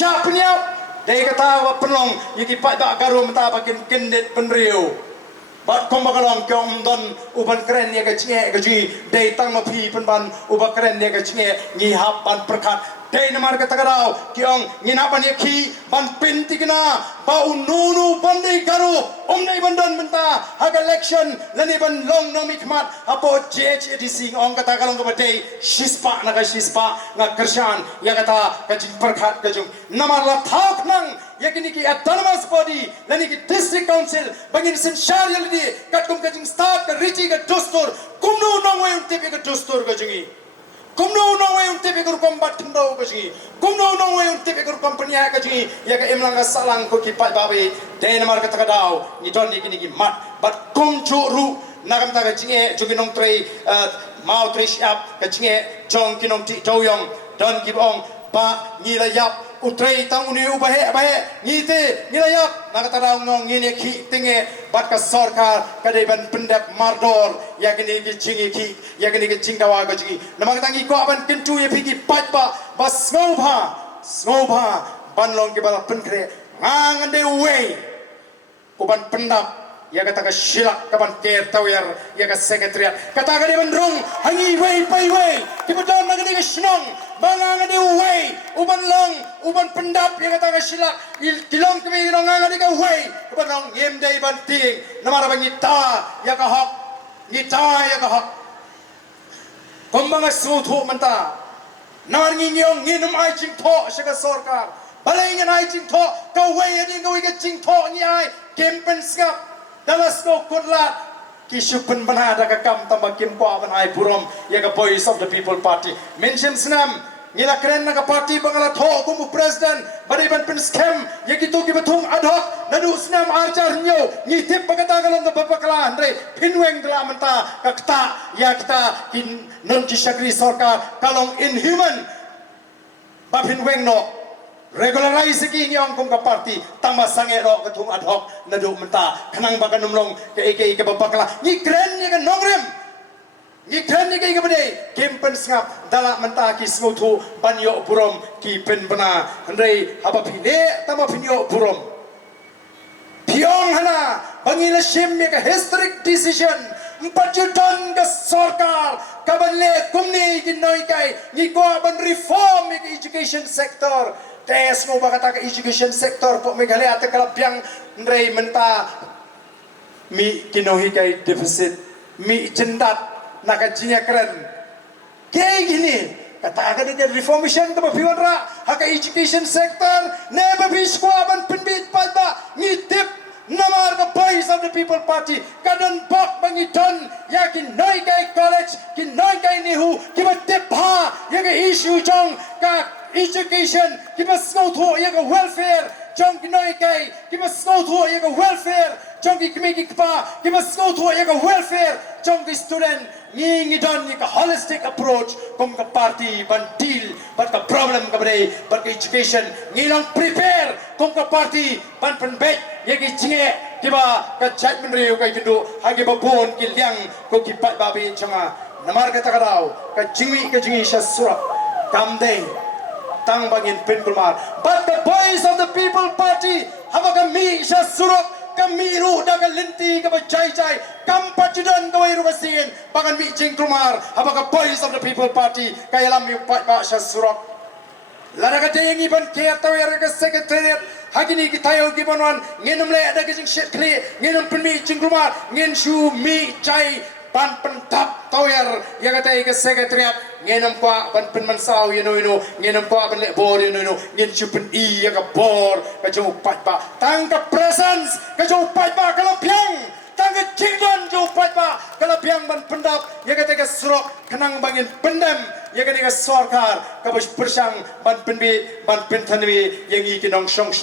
syak penyap dai kata wa penong yiki pat ba garu mata bakin kendet penriu bat kom bakalong kyong don uban keren ya kecnge gaji dai tang ma phi penban uba keren ya kecnge ngi hap ban perkat dai namar kata garau kyong ngina ban ya khi ban pinti kena ba ununu bandai garu omnai bandan menta hag election lani ban long no mikmat apo JHDC ong kata kalong ka dai shispa na ka shispa nga kershan ya kata kajing perkat kajung namar la thak nang yakini ki autonomous body lani ki district council bangin sin sharia lidi katkum kajing start ka richi ka dostor kumno nong way unte ka dostor kajingi kumno nong way unte ka kombat tndo kajingi kumno nong way unte ka company ha kajingi ya ka imlang ka salang ko ki pat babe dai namar ka takadaw ni don yakini ki mat bat kum chu ru nagam ta kajingi juginong trei mau trei shap kajingi jong kinong ti joyong don ki bong ba ni la yap utrei tang uni ubahe bahe ngite nilayap nakataraw ngong ngine ki tinge bat ka sarkar kadai ban pendap mardor yakini ki jingi ki yakini ki jingdawa ga jingi namang tangi ko aban kentu ye pigi patpa bas ngobha banlong ki bala penkre ngande we uban pendap ya kata ka silak kaban ker tawer ya ka sekretariat kata ka di bandrong hangi we pai we ki badon nagani ka snong banganga di we uban long uban pendap ya kata ka silak kilong kami nganga di ka we uban long yem dai ban ting namara bangita ya ka hak ngita ya ka hak kombanga suthu manta nar nginyong nginum ai jing tho saka sarkar balai ngan ai jing tho ka we ani ka we ka jing tho ni ai kempen skap dalas no kunlat kisupen banada ka kam tamba kimpo aban ai burom ya ka voice of the people party mention snam ngila keren na ka party bangala tho kumu president bari ban pen scam ya gitu ki betung ad hoc nadu snam archar nyo ni tip pagata kalong ka babakala andre pinweng dala menta ka kta ya kita in non kisagri sarkar kalong inhuman ba pinweng no regularize ki nyong kum ka party tama sange ro ka thung ad hoc nadu menta khanang ba kanumlong ke eke ke babakala ni kren ni ka nongrem ni kren ni ke bade kempen ngap dala menta ki smutu banyo burom ki pen bana handai haba phine tama phinyo burom phiong hana bangila shim me ka historic decision mpajudan ka sarkar kabanle kumni ki noi kai ni ko ban reform ka education sector tes mo bakata ka education sector po Meghalaya at kalapyang ndrei menta mi kinohi kay deficit mi jendat nakajinya keren kay gini kata ka reformation ta mapiwan ra haka education sector never be squaban pinbit pa ngitip namar ka voice of the people party kadon bok bangiton ya kinoy kay college kinoy kay nihu kibatip ha ya ka issue jong ka education kita snow ya ka welfare jong kinoi kai kita snow ya ka welfare jong ki kmiki kpa kita snow ya ka welfare jong ki student ngi don ni ka holistic approach kom ka party ban deal bat ka problem ka bre bat ka education ngi long prepare kom ka party ban penbet ya ki jinge kiba ka judgment reu ka kindu hagi babon ki liang ko ki pat babi changa namar ka takaraw ka jingi sha sura kamde tang bangin pinkulmar but the voice of the people party habaga mi sha surok kamiru daga linti ka jai jai kam pajudan ka wairu kasin bangan mi jingkulmar habaga voice of the people party kayalam mi pat ba sha surok laraga dengi ban ke tawera ka secretariat hagini ki tayo ki banwan ngenum le daga jing ship kli ngenum pin mi jingkulmar ngen shu mi chai ban pentap tower ya kata ke secretariat ngenam kwa ban pen mansau you know ngenam kwa ban le bor you know ngen chupen I ya ka bor ka jo pat ba tang ka presence ka jo pat ba kalapyang tang ka jingdon jo pat ba kalapyang ban pendap ya kata ke surok kenang bangin pendam ya kata ke sarkar ka bersang ban penbi ban pentanwi yang I kinong song